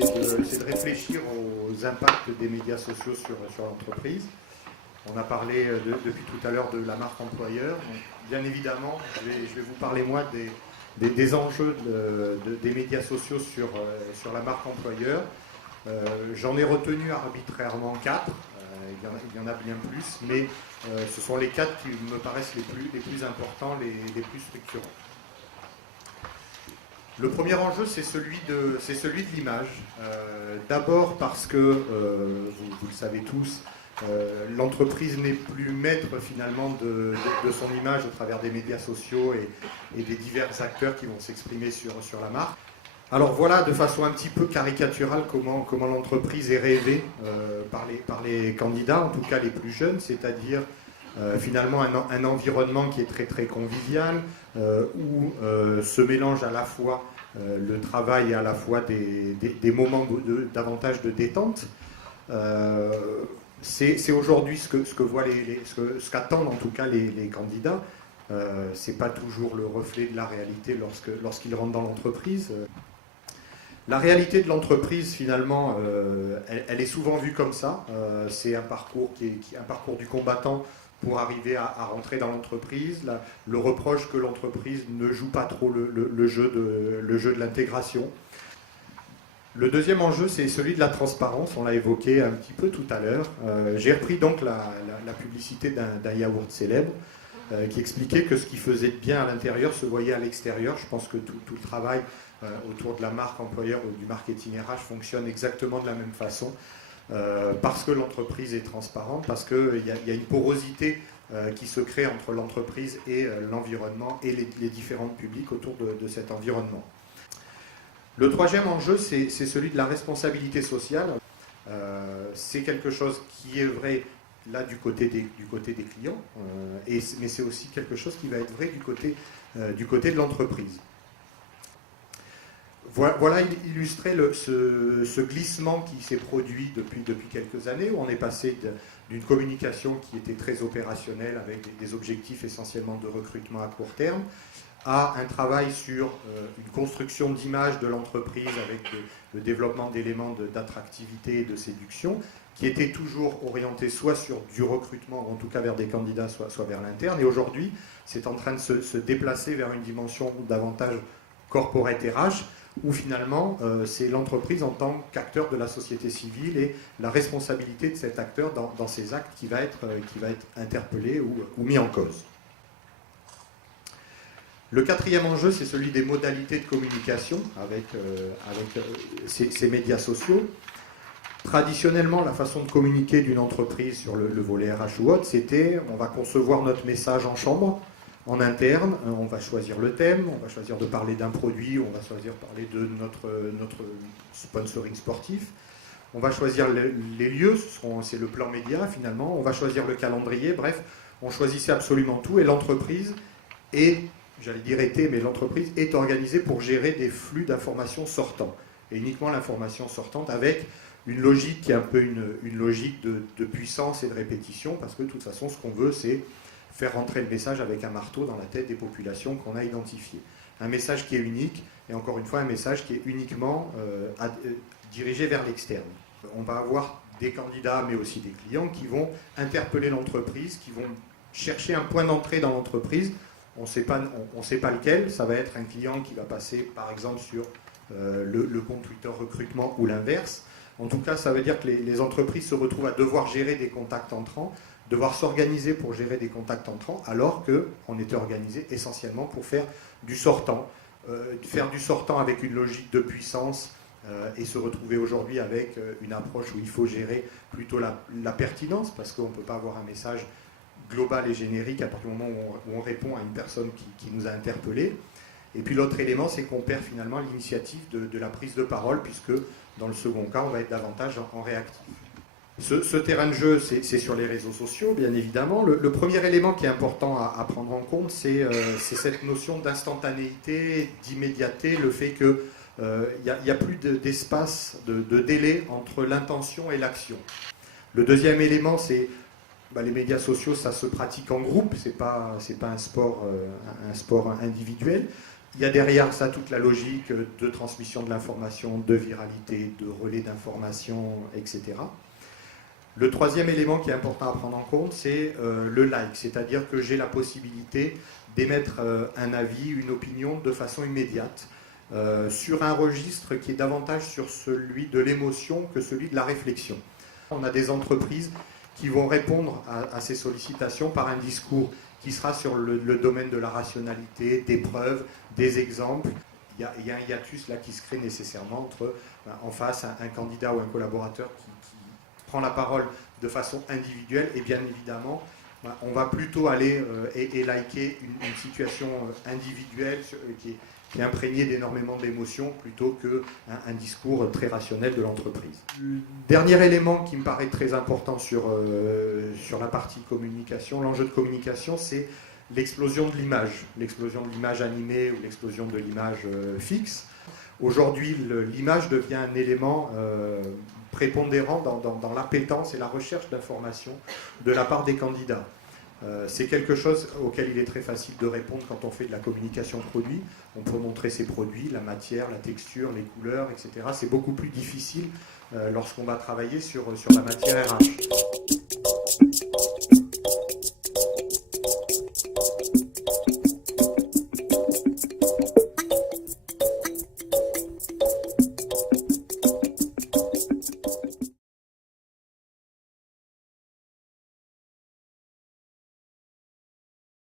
c'est de réfléchir aux impacts des médias sociaux sur l'entreprise. On a parlé depuis tout à l'heure de la marque employeur. Donc, bien évidemment, je vais vous parler moi des enjeux des médias sociaux sur la marque employeur. J'en ai retenu arbitrairement 4. Il y en a bien plus, mais ce sont les 4 qui me paraissent les plus importants, les plus structurants. Le premier enjeu, c'est celui de l'image. D'abord parce que, vous le savez tous, l'entreprise n'est plus maître finalement de son image au travers des médias sociaux et des divers acteurs qui vont s'exprimer sur la marque. Alors voilà, de façon un petit peu caricaturale, comment l'entreprise est rêvée par les candidats, en tout cas les plus jeunes, c'est-à-dire finalement un environnement qui est très très convivial, où se mélange à la fois le travail et à la fois des moments davantage de détente. C'est aujourd'hui ce qu'attendent en tout cas les candidats. C'est pas toujours le reflet de la réalité lorsqu'ils rentrent dans l'entreprise. La réalité de l'entreprise, finalement, elle est souvent vue comme ça. C'est un parcours un parcours du combattant pour arriver à rentrer dans l'entreprise. Le reproche que l'entreprise ne joue pas trop le jeu de l'intégration. Le deuxième enjeu, c'est celui de la transparence. On l'a évoqué un petit peu tout à l'heure. J'ai repris donc la publicité d'un yaourt célèbre qui expliquait que ce qui faisait de bien à l'intérieur se voyait à l'extérieur. Je pense que tout le travail autour de la marque employeur ou du marketing RH fonctionne exactement de la même façon, parce que l'entreprise est transparente, parce qu'il y a une porosité qui se crée entre l'entreprise et l'environnement et les différents publics autour de cet environnement. Le troisième enjeu, c'est celui de la responsabilité sociale. C'est quelque chose qui est vrai là du côté des clients, mais c'est aussi quelque chose qui va être vrai du côté de l'entreprise. Voilà illustré ce glissement qui s'est produit depuis quelques années, où on est passé d'une communication qui était très opérationnelle avec des objectifs essentiellement de recrutement à court terme, à un travail sur une construction d'image de l'entreprise avec le développement d'éléments d'attractivité et de séduction, qui était toujours orienté soit sur du recrutement, ou en tout cas vers des candidats, soit vers l'interne. Et aujourd'hui, c'est en train de se déplacer vers une dimension davantage corporate RH, où finalement c'est l'entreprise en tant qu'acteur de la société civile et la responsabilité de cet acteur dans ses actes qui va être interpellé ou mis en cause. Le quatrième enjeu, c'est celui des modalités de communication avec ces médias sociaux. Traditionnellement, la façon de communiquer d'une entreprise sur le volet RH ou autre, c'était on va concevoir notre message en chambre, en interne, on va choisir le thème, on va choisir de parler d'un produit, on va choisir de parler de notre sponsoring sportif, on va choisir les lieux, c'est le plan média finalement, on va choisir le calendrier, bref, on choisissait absolument tout et l'entreprise l'entreprise est organisée pour gérer des flux d'informations sortants, et uniquement l'information sortante avec une logique qui est un peu une logique de puissance et de répétition, parce que de toute façon, ce qu'on veut, c'est faire rentrer le message avec un marteau dans la tête des populations qu'on a identifiées. Un message qui est unique, et encore une fois, un message qui est uniquement dirigé vers l'externe. On va avoir des candidats, mais aussi des clients, qui vont interpeller l'entreprise, qui vont chercher un point d'entrée dans l'entreprise. On ne sait pas lequel, ça va être un client qui va passer, par exemple, sur le compte Twitter recrutement ou l'inverse. En tout cas, ça veut dire que les entreprises se retrouvent à devoir gérer des contacts entrants, devoir s'organiser pour gérer des contacts entrants, alors qu'on était organisé essentiellement pour faire du sortant. Faire du sortant avec une logique de puissance et se retrouver aujourd'hui avec une approche où il faut gérer plutôt la pertinence, parce qu'on ne peut pas avoir un message global et générique à partir du moment où on répond à une personne qui nous a interpellés. Et puis l'autre élément, c'est qu'on perd finalement l'initiative de la prise de parole, puisque dans le second cas, on va être davantage en réactif. Ce terrain de jeu, c'est sur les réseaux sociaux, bien évidemment. Le premier élément qui est important à prendre en compte, c'est cette notion d'instantanéité, d'immédiateté, le fait qu'il n'y a plus d'espace, de délai entre l'intention et l'action. Le deuxième élément, c'est les médias sociaux, ça se pratique en groupe, c'est pas un sport individuel. Il y a derrière ça toute la logique de transmission de l'information, de viralité, de relais d'information, etc. Le troisième élément qui est important à prendre en compte, c'est le like, c'est-à-dire que j'ai la possibilité d'émettre un avis, une opinion de façon immédiate sur un registre qui est davantage sur celui de l'émotion que celui de la réflexion. On a des entreprises qui vont répondre à ces sollicitations par un discours qui sera sur le domaine de la rationalité, des preuves, des exemples. Il y a un hiatus là qui se crée nécessairement entre en face un candidat ou un collaborateur qui prend la parole de façon individuelle et bien évidemment on va plutôt aller et liker une situation individuelle qui est imprégnée d'énormément d'émotions plutôt qu'un discours très rationnel de l'entreprise. Dernier élément qui me paraît très important sur la partie communication, l'enjeu de communication, c'est l'explosion de l'image animée ou l'explosion de l'image fixe. Aujourd'hui, l'image devient un élément prépondérant dans l'appétence et la recherche d'informations de la part des candidats. C'est quelque chose auquel il est très facile de répondre quand on fait de la communication produit. On peut montrer ses produits, la matière, la texture, les couleurs, etc. C'est beaucoup plus difficile lorsqu'on va travailler sur la matière RH.